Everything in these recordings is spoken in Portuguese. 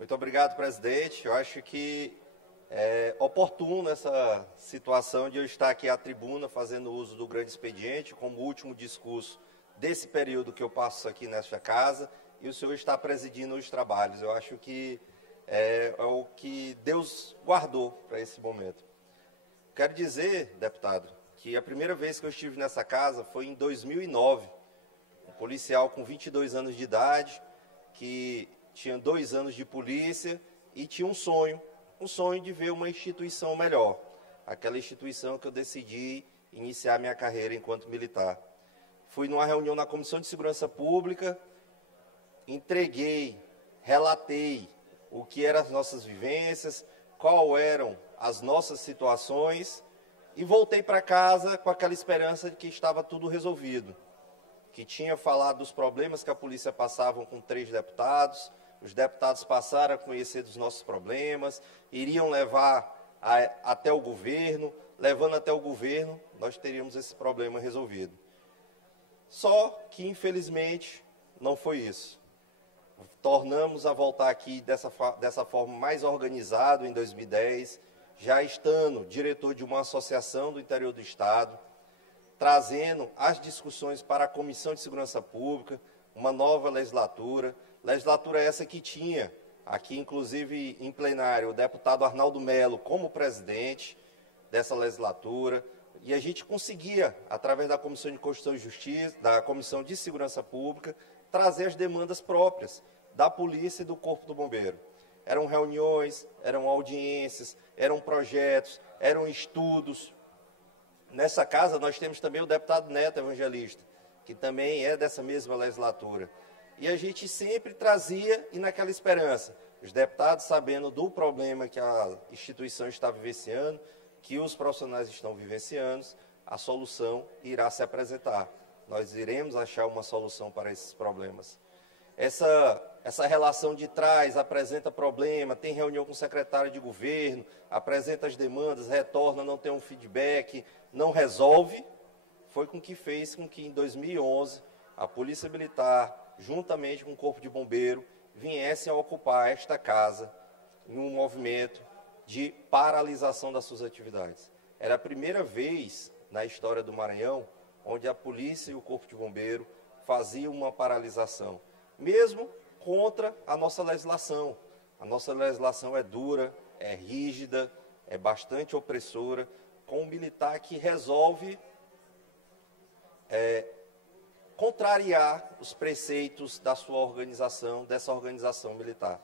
Muito obrigado, presidente. Eu acho que é oportuno essa situação de eu estar aqui à tribuna fazendo uso do grande expediente como último discurso desse período que eu passo aqui nesta casa e o senhor está presidindo os trabalhos. Eu acho que é o que Deus guardou para esse momento. Quero dizer, deputado, que a primeira vez que eu estive nessa casa foi em 2009. Um policial com 22 anos de idade, que tinha 2 anos de polícia e tinha um sonho de ver uma instituição melhor. Aquela instituição que eu decidi iniciar minha carreira enquanto militar. Fui numa reunião na Comissão de Segurança Pública, entreguei, relatei o que eram as nossas vivências, qual eram as nossas situações e voltei para casa com aquela esperança de que estava tudo resolvido. Que tinha falado dos problemas que a polícia passava com 3 deputados, os deputados passaram a conhecer dos nossos problemas, iriam levar até o governo, levando até o governo, nós teríamos esse problema resolvido. Só que, infelizmente, não foi isso. Tornamos a voltar aqui dessa forma mais organizado em 2010, já estando diretor de uma associação do interior do Estado, trazendo as discussões para a Comissão de Segurança Pública, uma nova legislatura essa que tinha, aqui inclusive em plenário, o deputado Arnaldo Melo como presidente dessa legislatura, e a gente conseguia, através da Comissão de Constituição e Justiça, da Comissão de Segurança Pública, trazer as demandas próprias da polícia e do Corpo do Bombeiro. Eram reuniões, eram audiências, eram projetos, eram estudos. Nessa casa nós temos também o deputado Neto Evangelista, que também é dessa mesma legislatura. E a gente sempre trazia, e naquela esperança, os deputados sabendo do problema que a instituição está vivenciando, que os profissionais estão vivenciando, a solução irá se apresentar. Nós iremos achar uma solução para esses problemas. Essa relação de trás, apresenta problema, tem reunião com o secretário de governo, apresenta as demandas, retorna, não tem um feedback, não resolve, foi com que fez com que em 2011 a Polícia Militar, juntamente com o Corpo de Bombeiro, viessem a ocupar esta casa em um movimento de paralisação das suas atividades. Era a primeira vez na história do Maranhão onde a polícia e o Corpo de Bombeiro faziam uma paralisação, mesmo contra a nossa legislação. A nossa legislação é dura, é rígida, é bastante opressora, com um militar que resolve contrariar os preceitos da sua organização, dessa organização militar.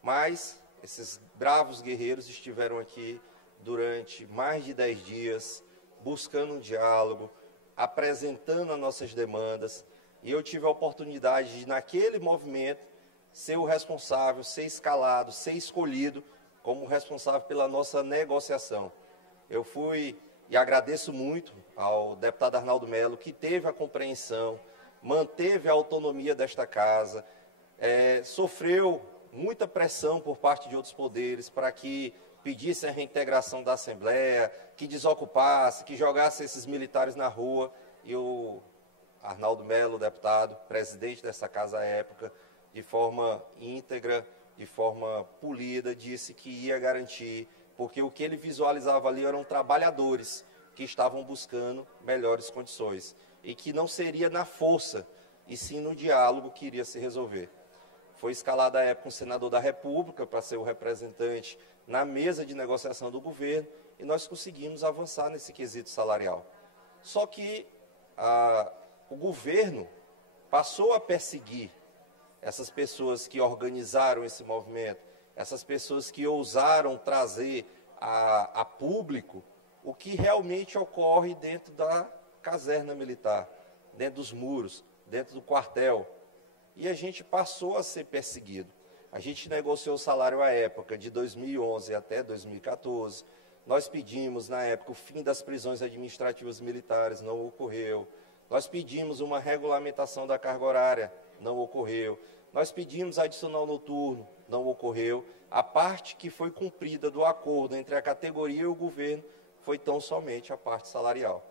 Mas esses bravos guerreiros estiveram aqui durante mais de 10 dias, buscando um diálogo, apresentando as nossas demandas, e eu tive a oportunidade de, naquele movimento, ser o responsável, ser escalado, ser escolhido como responsável pela nossa negociação. Eu fui, e agradeço muito ao deputado Arnaldo Melo, que teve a compreensão, manteve a autonomia desta casa, sofreu muita pressão por parte de outros poderes para que pedisse a reintegração da Assembleia, que desocupasse, que jogasse esses militares na rua. E o Arnaldo Melo, deputado, presidente dessa casa à época, de forma íntegra, de forma polida, disse que ia garantir, porque o que ele visualizava ali eram trabalhadores que estavam buscando melhores condições e que não seria na força, e sim no diálogo que iria se resolver. Foi escalado à época um senador da República para ser o representante na mesa de negociação do governo e nós conseguimos avançar nesse quesito salarial. Só que o governo passou a perseguir essas pessoas que organizaram esse movimento, essas pessoas que ousaram trazer a público o que realmente ocorre dentro da caserna militar, dentro dos muros, dentro do quartel. E a gente passou a ser perseguido. A gente negociou o salário à época, de 2011 até 2014. Nós pedimos, na época, o fim das prisões administrativas militares, não ocorreu. Nós pedimos uma regulamentação da carga horária, não ocorreu. Nós pedimos adicional noturno, não ocorreu. A parte que foi cumprida do acordo entre a categoria e o governo foi tão somente a parte salarial.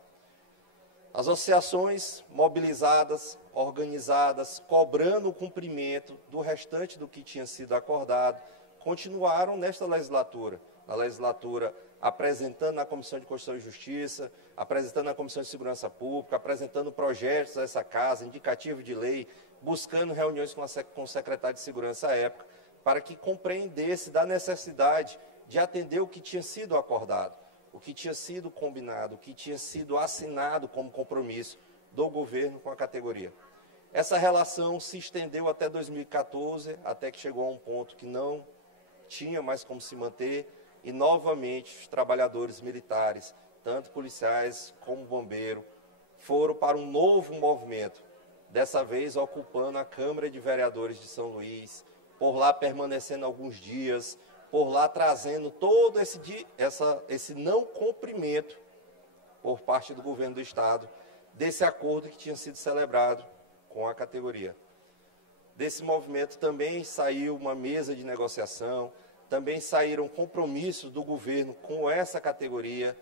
As associações mobilizadas, organizadas, cobrando o cumprimento do restante do que tinha sido acordado, continuaram nesta legislatura. Na legislatura, apresentando na Comissão de Constituição e Justiça, apresentando na Comissão de Segurança Pública, apresentando projetos a essa casa, indicativo de lei, buscando reuniões com o secretário de Segurança à época, para que compreendesse da necessidade de atender o que tinha sido acordado, o que tinha sido combinado, o que tinha sido assinado como compromisso do governo com a categoria. Essa relação se estendeu até 2014, até que chegou a um ponto que não tinha mais como se manter, e novamente os trabalhadores militares, tanto policiais como bombeiro, foram para um novo movimento, dessa vez ocupando a Câmara de Vereadores de São Luís, por lá permanecendo alguns dias, por lá trazendo todo esse não cumprimento por parte do governo do Estado, desse acordo que tinha sido celebrado com a categoria. Desse movimento também saiu uma mesa de negociação, também saíram compromissos do governo com essa categoria,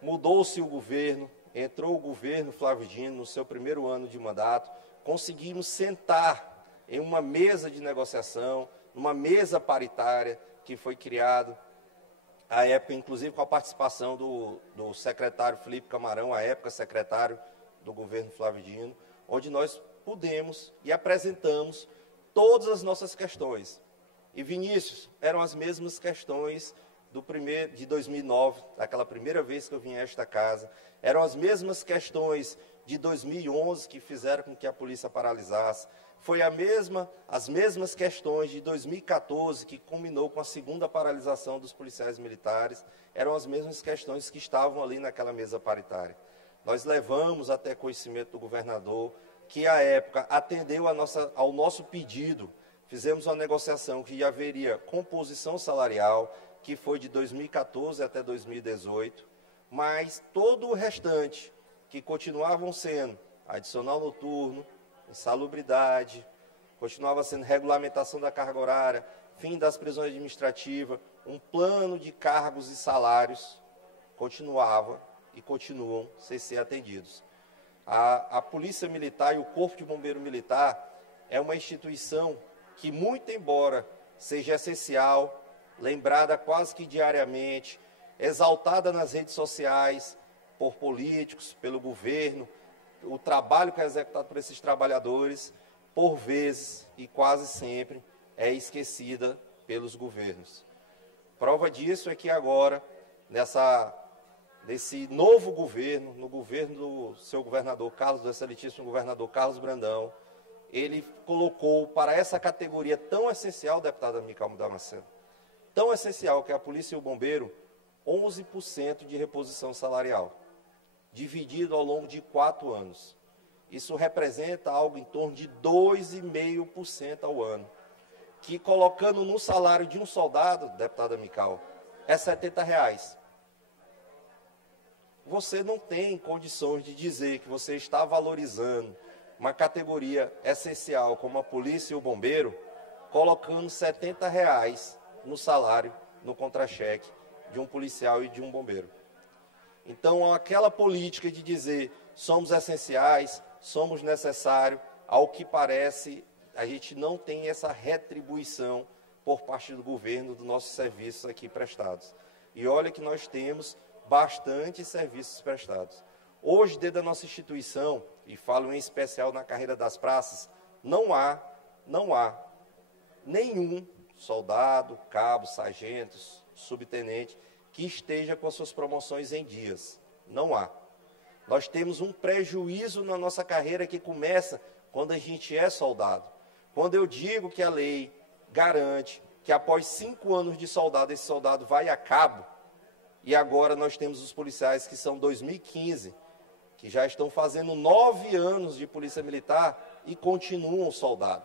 mudou-se o governo, entrou o governo Flávio Dino no seu primeiro ano de mandato, conseguimos sentar em uma mesa de negociação, numa mesa paritária que foi criada, à época, inclusive com a participação do secretário Felipe Camarão, à época secretário do governo Flávio Dino, onde nós pudemos e apresentamos todas as nossas questões. E, Vinícius, eram as mesmas questões de 2009, daquela primeira vez que eu vim a esta casa, eram as mesmas questões de 2011 que fizeram com que a polícia paralisasse, foi as mesmas questões de 2014 que culminou com a segunda paralisação dos policiais militares, eram as mesmas questões que estavam ali naquela mesa paritária. Nós levamos até conhecimento do governador, que à época atendeu ao nosso pedido. Fizemos uma negociação que haveria composição salarial, que foi de 2014 até 2018, mas todo o restante, que continuavam sendo adicional noturno, insalubridade, continuava sendo regulamentação da carga horária, fim das prisões administrativas, um plano de cargos e salários, continuava e continuam sem ser atendidos. A Polícia Militar e o Corpo de Bombeiro Militar é uma instituição que, muito embora seja essencial, lembrada quase que diariamente, exaltada nas redes sociais, por políticos, pelo governo, o trabalho que é executado por esses trabalhadores, por vezes e quase sempre, é esquecida pelos governos. Prova disso é que agora, nesse novo governo, no governo do seu governador Carlos, do excelentíssimo governador Carlos Brandão, ele colocou para essa categoria tão essencial, deputada Mical Damasceno, tão essencial que é a polícia e o bombeiro, 11% de reposição salarial, dividido ao longo de 4 anos. Isso representa algo em torno de 2,5% ao ano, que colocando no salário de um soldado, deputada Mical, é R$70. Você não tem condições de dizer que você está valorizando uma categoria essencial como a polícia e o bombeiro, colocando R$70 no salário, no contra-cheque de um policial e de um bombeiro. Então, aquela política de dizer somos essenciais, somos necessários, ao que parece, a gente não tem essa retribuição por parte do governo dos nossos serviços aqui prestados. E olha que nós temos bastante serviços prestados. Hoje, dentro da nossa instituição, e falo em especial na carreira das praças, não há nenhum soldado, cabo, sargentos, subtenente, que esteja com as suas promoções em dias. Não há. Nós temos um prejuízo na nossa carreira que começa quando a gente é soldado. Quando eu digo que a lei garante que após 5 anos de soldado, esse soldado vai a cabo, e agora nós temos os policiais que são 2015, que já estão fazendo 9 anos de polícia militar e continuam soldado.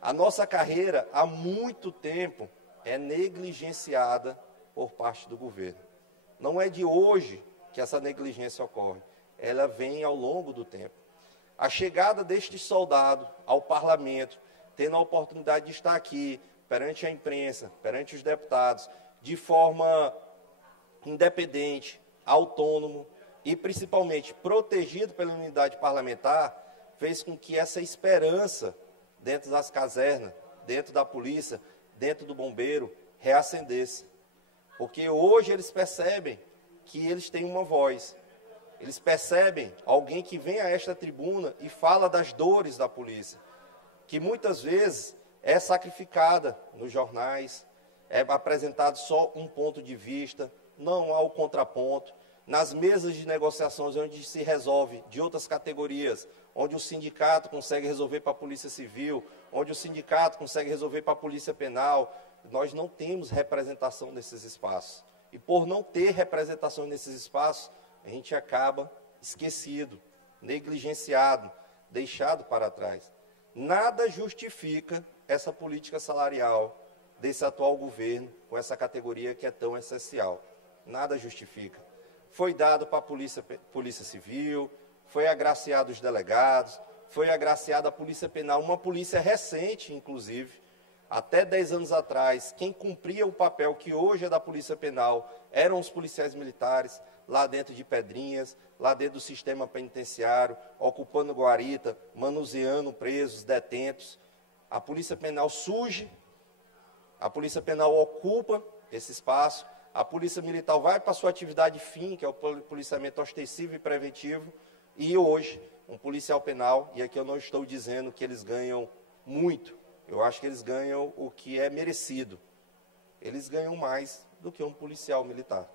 A nossa carreira, há muito tempo, é negligenciada por parte do governo. Não é de hoje que essa negligência ocorre, ela vem ao longo do tempo. A chegada deste soldado ao parlamento, tendo a oportunidade de estar aqui, perante a imprensa, perante os deputados, de forma independente, autônomo, e principalmente protegido pela unidade parlamentar, fez com que essa esperança dentro das casernas, dentro da polícia, dentro do bombeiro, reacendesse. Porque hoje eles percebem que eles têm uma voz. Eles percebem alguém que vem a esta tribuna e fala das dores da polícia, que muitas vezes é sacrificada nos jornais, é apresentado só um ponto de vista, não há o contraponto. Nas mesas de negociações onde se resolve de outras categorias, onde o sindicato consegue resolver para a Polícia Civil, onde o sindicato consegue resolver para a Polícia Penal, nós não temos representação nesses espaços. E por não ter representação nesses espaços, a gente acaba esquecido, negligenciado, deixado para trás. Nada justifica essa política salarial desse atual governo com essa categoria que é tão essencial. Nada justifica. Foi dado para a Polícia Civil, foi agraciado os delegados, foi agraciada a Polícia Penal, uma polícia recente, inclusive. Até 10 anos atrás, quem cumpria o papel que hoje é da Polícia Penal eram os policiais militares, lá dentro de Pedrinhas, lá dentro do sistema penitenciário, ocupando guarita, manuseando presos, detentos. A Polícia Penal surge, a Polícia Penal ocupa esse espaço, a Polícia Militar vai para a sua atividade fim, que é o policiamento ostensivo e preventivo, e hoje, um policial penal, e aqui eu não estou dizendo que eles ganham muito, eu acho que eles ganham o que é merecido. Eles ganham mais do que um policial militar.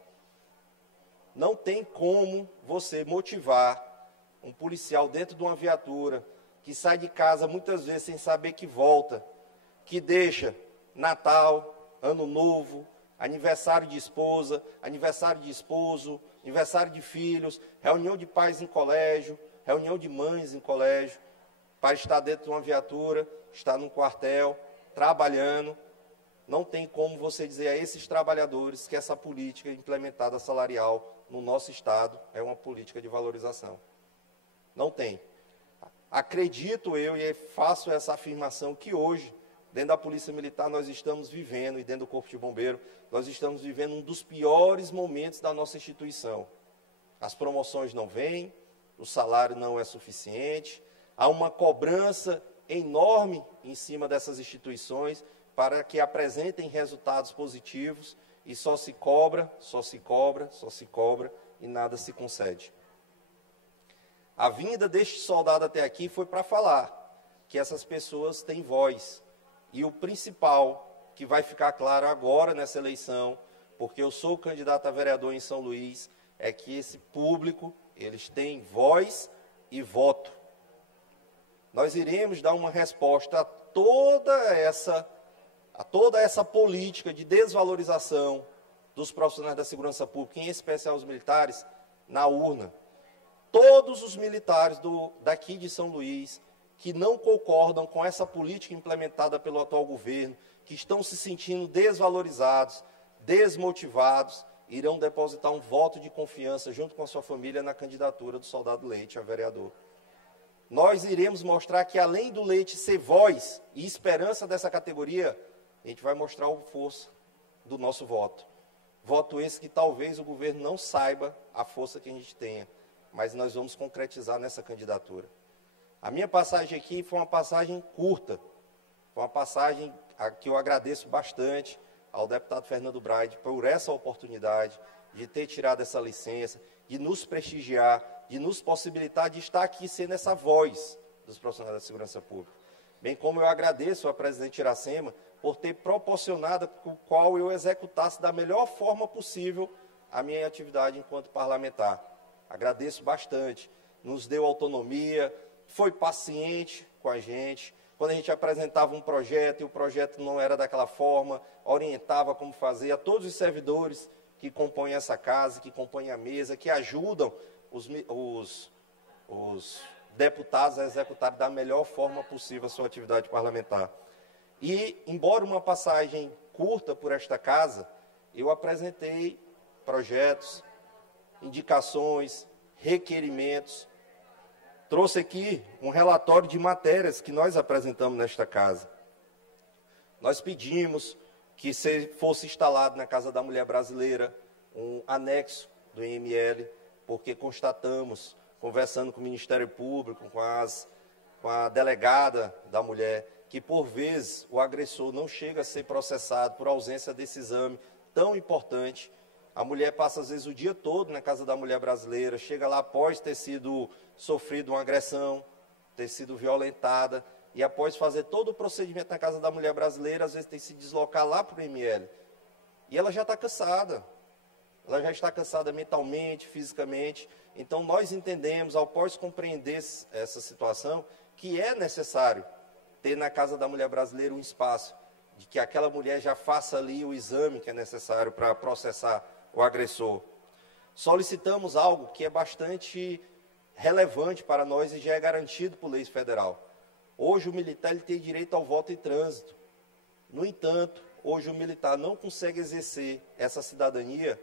Não tem como você motivar um policial dentro de uma viatura que sai de casa muitas vezes sem saber que volta, que deixa Natal, Ano Novo, aniversário de esposa, aniversário de esposo, aniversário de filhos, reunião de pais em colégio, reunião de mães em colégio, para estar dentro de uma viatura, estar num quartel, trabalhando. Não tem como você dizer a esses trabalhadores que essa política implementada salarial no nosso Estado é uma política de valorização. Não tem. Acredito eu e faço essa afirmação que hoje, dentro da Polícia Militar, nós estamos vivendo, e dentro do Corpo de Bombeiro, nós estamos vivendo um dos piores momentos da nossa instituição. As promoções não vêm, o salário não é suficiente, há uma cobrança enorme em cima dessas instituições para que apresentem resultados positivos e só se cobra, só se cobra, só se cobra e nada se concede. A vinda deste soldado até aqui foi para falar que essas pessoas têm voz. E o principal, que vai ficar claro agora nessa eleição, porque eu sou candidato a vereador em São Luís, é que esse público, eles têm voz e voto. Nós iremos dar uma resposta a toda essa política de desvalorização dos profissionais da segurança pública, em especial os militares, na urna. Todos os militares daqui de São Luís que não concordam com essa política implementada pelo atual governo, que estão se sentindo desvalorizados, desmotivados, irão depositar um voto de confiança junto com a sua família na candidatura do soldado Leite a vereador. Nós iremos mostrar que, além do Leite ser voz e esperança dessa categoria, a gente vai mostrar a força do nosso voto. Voto esse que talvez o governo não saiba a força que a gente tenha, mas nós vamos concretizar nessa candidatura. A minha passagem aqui foi uma passagem curta, foi uma passagem a que eu agradeço bastante ao deputado Fernando Braide por essa oportunidade de ter tirado essa licença, de nos prestigiar, de nos possibilitar de estar aqui sendo essa voz dos profissionais da segurança pública. Bem como eu agradeço ao presidente Iracema por ter proporcionado com o qual eu executasse da melhor forma possível a minha atividade enquanto parlamentar. Agradeço bastante, nos deu autonomia, foi paciente com a gente. Quando a gente apresentava um projeto e o projeto não era daquela forma, orientava como fazer. A todos os servidores que compõem essa casa, que compõem a mesa, que ajudam os deputados a executar da melhor forma possível a sua atividade parlamentar. E, embora uma passagem curta por esta casa, eu apresentei projetos, indicações, requerimentos. Trouxe aqui um relatório de matérias que nós apresentamos nesta casa. Nós pedimos que fosse instalado na Casa da Mulher Brasileira um anexo do IML, porque constatamos, conversando com o Ministério Público, com a delegada da mulher, que por vezes o agressor não chega a ser processado por ausência desse exame tão importante. A mulher passa às vezes o dia todo na casa da mulher brasileira, chega lá após ter sofrido uma agressão, ter sido violentada, e após fazer todo o procedimento na casa da mulher brasileira, às vezes tem que se deslocar lá para o ML. E ela já está cansada. Ela já está cansada mentalmente, fisicamente. Então, nós entendemos, após compreender essa situação, que é necessário ter na casa da mulher brasileira um espaço de que aquela mulher já faça ali o exame que é necessário para processar o agressor. Solicitamos algo que é bastante relevante para nós e já é garantido por lei federal. Hoje o militar ele tem direito ao voto e trânsito. No entanto, hoje o militar não consegue exercer essa cidadania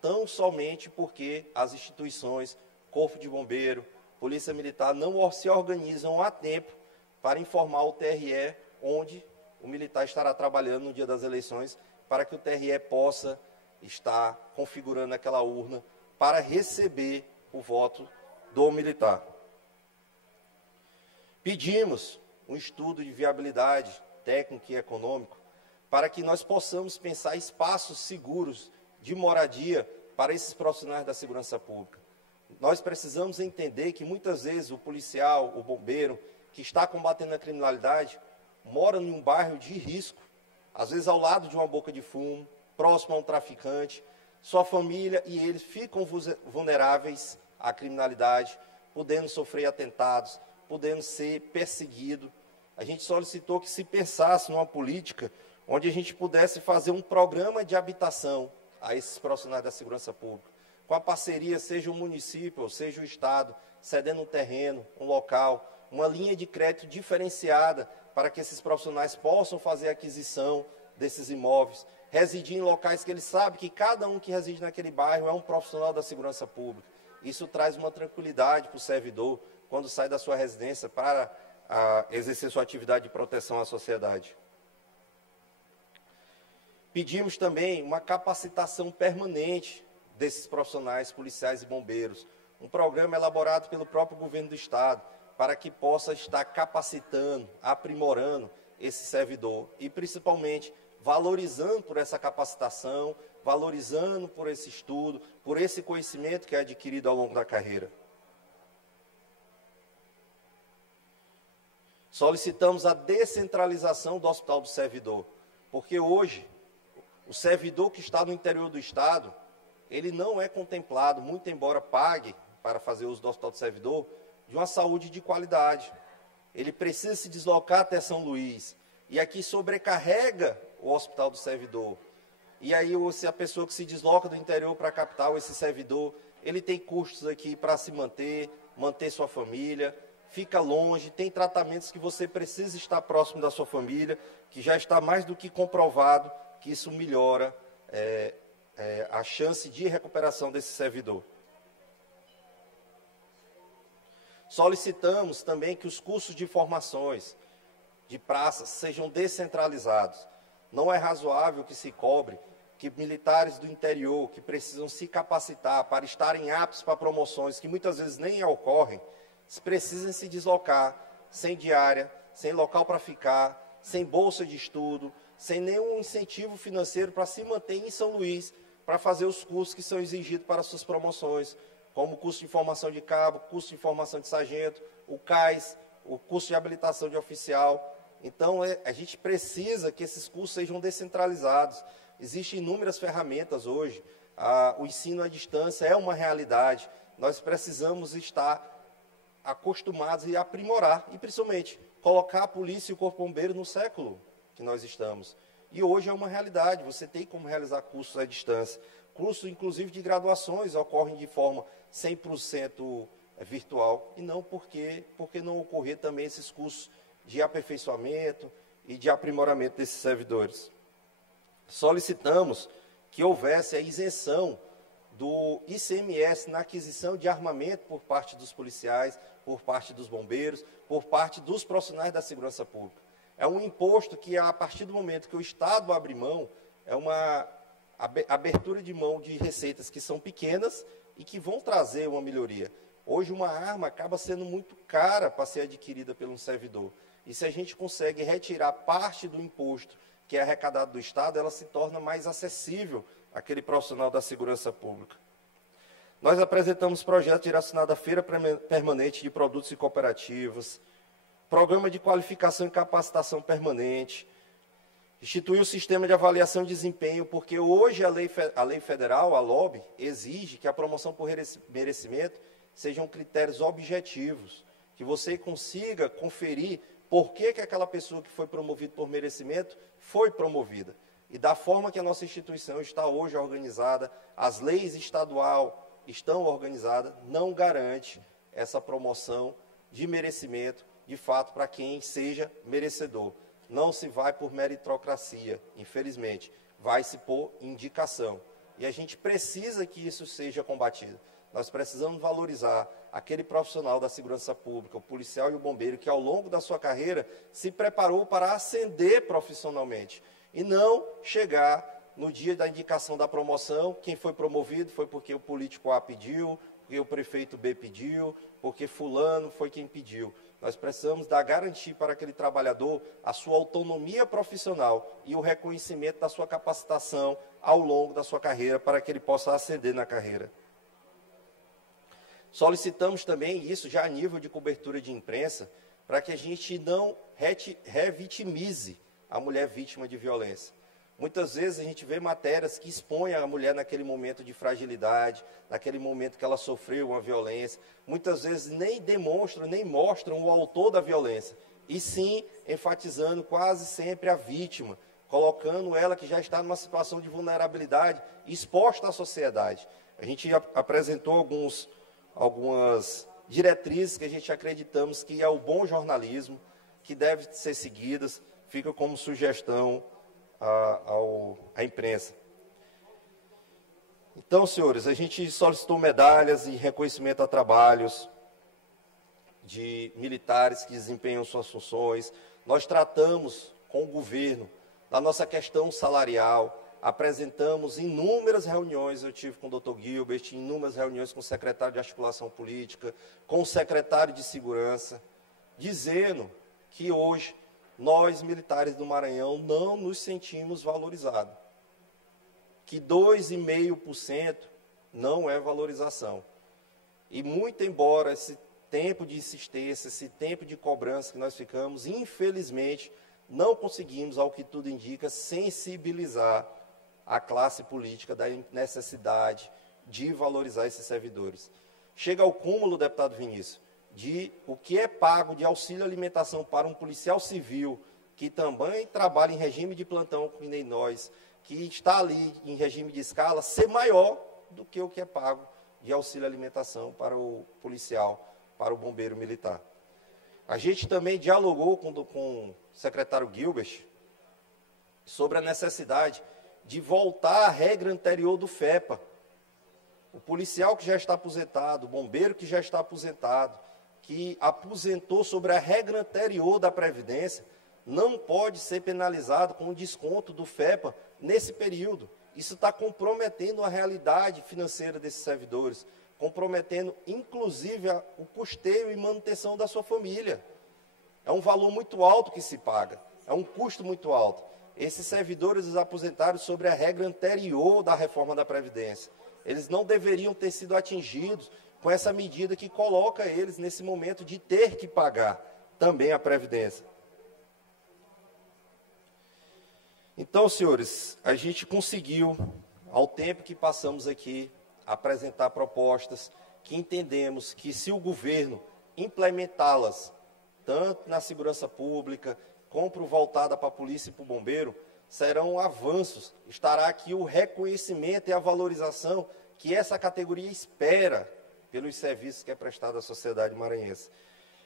tão somente porque as instituições, Corpo de Bombeiro, Polícia Militar, não se organizam a tempo para informar o TRE onde o militar estará trabalhando no dia das eleições, para que o TRE possa estar configurando aquela urna para receber o voto do militar. Pedimos um estudo de viabilidade técnico e econômico para que nós possamos pensar espaços seguros de moradia para esses profissionais da segurança pública. Nós precisamos entender que muitas vezes o policial, o bombeiro, que está combatendo a criminalidade, mora em um bairro de risco, às vezes ao lado de uma boca de fumo, próximo a um traficante, sua família e eles ficam vulneráveis à criminalidade, podendo sofrer atentados, podendo ser perseguidos. A gente solicitou que se pensasse numa política onde a gente pudesse fazer um programa de habitação a esses profissionais da segurança pública, com a parceria, seja o município, ou seja o Estado, cedendo um terreno, um local, uma linha de crédito diferenciada para que esses profissionais possam fazer a aquisição desses imóveis, residir em locais que eles sabem que cada um que reside naquele bairro é um profissional da segurança pública. Isso traz uma tranquilidade para o servidor quando sai da sua residência para exercer sua atividade de proteção à sociedade. Pedimos também uma capacitação permanente desses profissionais policiais e bombeiros, um programa elaborado pelo próprio governo do Estado, para que possa estar capacitando, aprimorando esse servidor e, principalmente, valorizando por essa capacitação, valorizando por esse estudo, por esse conhecimento que é adquirido ao longo da carreira. Solicitamos a descentralização do Hospital do Servidor, porque hoje o servidor que está no interior do Estado, ele não é contemplado, muito embora pague para fazer uso do Hospital do Servidor, de uma saúde de qualidade. Ele precisa se deslocar até São Luís, e aqui sobrecarrega o Hospital do Servidor. E aí, se a pessoa que se desloca do interior para a capital, esse servidor, ele tem custos aqui para se manter sua família, fica longe, tem tratamentos que você precisa estar próximo da sua família, que já está mais do que comprovado que isso melhora a chance de recuperação desse servidor. Solicitamos também que os cursos de formações de praças sejam descentralizados. Não é razoável que se cobre que militares do interior que precisam se capacitar para estarem aptos para promoções que muitas vezes nem ocorrem, precisem se deslocar sem diária, sem local para ficar, sem bolsa de estudo, sem nenhum incentivo financeiro para se manter em São Luís, para fazer os cursos que são exigidos para suas promoções, como o curso de formação de cabo, curso de formação de sargento, o CAIS, o curso de habilitação de oficial. Então, a gente precisa que esses cursos sejam descentralizados. Existem inúmeras ferramentas hoje, o ensino à distância é uma realidade. Nós precisamos estar acostumados e aprimorar, e principalmente colocar a polícia e o corpo bombeiro no século que nós estamos. E hoje é uma realidade, você tem como realizar cursos à distância. Cursos, inclusive, de graduações ocorrem de forma 100% virtual, e não porque não ocorrer também esses cursos de aperfeiçoamento e de aprimoramento desses servidores. Solicitamos que houvesse a isenção do ICMS na aquisição de armamento por parte dos policiais, por parte dos bombeiros, por parte dos profissionais da segurança pública. É um imposto que, a partir do momento que o Estado abre mão, é uma abertura de mão de receitas que são pequenas e que vão trazer uma melhoria. Hoje, uma arma acaba sendo muito cara para ser adquirida por um servidor. E se a gente consegue retirar parte do imposto que é arrecadado do Estado, ela se torna mais acessível àquele profissional da segurança pública. Nós apresentamos projeto direcionado à Feira Permanente de Produtos e Cooperativas, Programa de Qualificação e Capacitação Permanente, instituiu o sistema de avaliação de desempenho, porque hoje a lei federal, a LOB, exige que a promoção por merecimento sejam critérios objetivos, que você consiga conferir por que aquela pessoa que foi promovida por merecimento foi promovida. E da forma que a nossa instituição está hoje organizada, as leis estadual estão organizadas, não garante essa promoção de merecimento, de fato, para quem seja merecedor. Não se vai por meritocracia, infelizmente, vai-se por indicação. E a gente precisa que isso seja combatido. Nós precisamos valorizar aquele profissional da segurança pública, o policial e o bombeiro, que ao longo da sua carreira se preparou para ascender profissionalmente. E não chegar no dia da indicação da promoção, quem foi promovido foi porque o político A pediu, porque o prefeito B pediu, porque fulano foi quem pediu. Nós precisamos dar garantia para aquele trabalhador a sua autonomia profissional e o reconhecimento da sua capacitação ao longo da sua carreira para que ele possa ascender na carreira. Solicitamos também isso já a nível de cobertura de imprensa, para que a gente não revitimize a mulher vítima de violência. Muitas vezes a gente vê matérias que expõem a mulher naquele momento de fragilidade, naquele momento que ela sofreu uma violência. Muitas vezes nem demonstram, nem mostram o autor da violência, e sim enfatizando quase sempre a vítima, colocando ela que já está numa situação de vulnerabilidade, exposta à sociedade. A gente apresentou algumas diretrizes que a gente acreditamos que é o bom jornalismo, que deve ser seguidas, fica como sugestão à imprensa. Então, senhores, a gente solicitou medalhas e reconhecimento a trabalhos de militares que desempenham suas funções. Nós tratamos com o governo da nossa questão salarial, apresentamos inúmeras reuniões, eu tive com o Dr. Gilbert, inúmeras reuniões com o secretário de Articulação Política, com o secretário de Segurança, dizendo que hoje nós, militares do Maranhão, não nos sentimos valorizados. Que 2,5% não é valorização. E muito embora esse tempo de insistência, esse tempo de cobrança que nós ficamos, infelizmente, não conseguimos, ao que tudo indica, sensibilizar a classe política da necessidade de valorizar esses servidores. Chega ao cúmulo, deputado Vinícius, de o que é pago de auxílio alimentação para um policial civil que também trabalha em regime de plantão, que nem nós, que está ali em regime de escala, ser maior do que o que é pago de auxílio alimentação para o policial, para o bombeiro militar. A gente também dialogou com o secretário Gilbert sobre a necessidade de voltar à regra anterior do FEPA. O policial que já está aposentado, o bombeiro que já está aposentado, que aposentou sobre a regra anterior da Previdência, não pode ser penalizado com o desconto do FEPA nesse período. Isso está comprometendo a realidade financeira desses servidores, comprometendo, inclusive, o custeio e manutenção da sua família. É um valor muito alto que se paga, é um custo muito alto. Esses servidores aposentados sobre a regra anterior da reforma da Previdência, eles não deveriam ter sido atingidos com essa medida que coloca eles nesse momento de ter que pagar também a Previdência. Então, senhores, a gente conseguiu, ao tempo que passamos aqui, apresentar propostas que entendemos que, se o governo implementá-las, tanto na segurança pública, como voltada para a polícia e para o bombeiro, serão avanços. Estará aqui o reconhecimento e a valorização que essa categoria espera pelos serviços que é prestado à sociedade maranhense.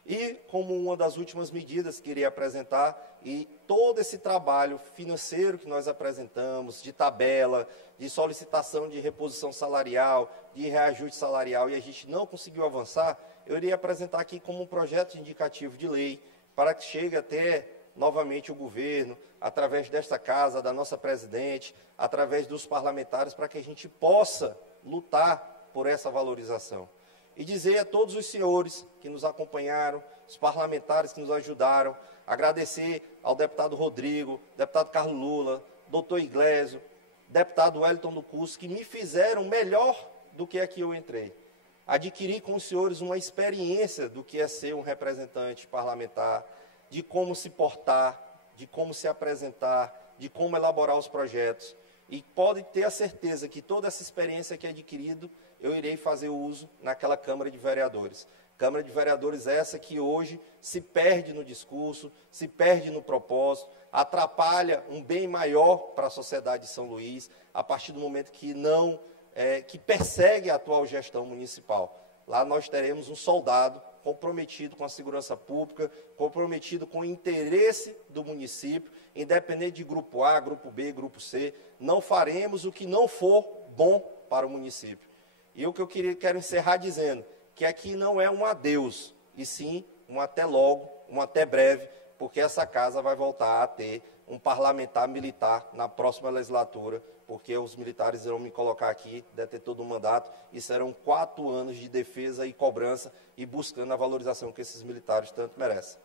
E, como uma das últimas medidas que iria apresentar, e todo esse trabalho financeiro que nós apresentamos, de tabela, de solicitação de reposição salarial, de reajuste salarial, e a gente não conseguiu avançar, eu iria apresentar aqui como um projeto indicativo de lei, para que chegue até novamente o governo, através desta casa, da nossa presidente, através dos parlamentares, para que a gente possa lutar por essa valorização. E dizer a todos os senhores que nos acompanharam, os parlamentares que nos ajudaram, agradecer ao deputado Rodrigo, deputado Carlos Lula, doutor Iglesio, deputado Wellington do Curso, que me fizeram melhor do que aqui eu entrei. Adquiri com os senhores uma experiência do que é ser um representante parlamentar, de como se portar, de como se apresentar, de como elaborar os projetos. E pode ter a certeza que toda essa experiência que é adquirido, eu irei fazer uso naquela Câmara de Vereadores. Câmara de Vereadores essa que hoje se perde no discurso, se perde no propósito, atrapalha um bem maior para a sociedade de São Luís, a partir do momento que que persegue a atual gestão municipal. Lá nós teremos um soldado comprometido com a segurança pública, comprometido com o interesse do município, independente de grupo A, grupo B, grupo C, não faremos o que não for bom para o município. E o que eu quero encerrar dizendo, que aqui não é um adeus, e sim um até logo, um até breve, porque essa casa vai voltar a ter um parlamentar militar na próxima legislatura, porque os militares irão me colocar aqui, deter todo o mandato, e serão 4 anos de defesa e cobrança e buscando a valorização que esses militares tanto merecem.